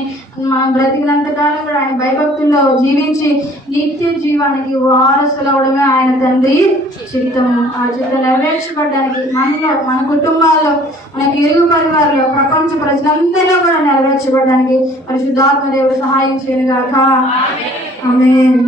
మనం బ్రతికినంత కాలం కూడా ఆయన భయభక్తుల్లో జీవించి నిత్య జీవానికి వారసులు అవడమే ఆయన తండ్రి చిత్తము. ఆ చిత్తం నెరవేర్చబడడానికి మనలో, మన కుటుంబాల్లో, మన ఇరుగు పరివారంలో, ప్రపంచ ప్రజలందరిలో కూడా నెరవేర్చబడడానికి పరిశుద్ధాత్మ దేవుడు సహాయం చేయనుగాక. ఆమేన్.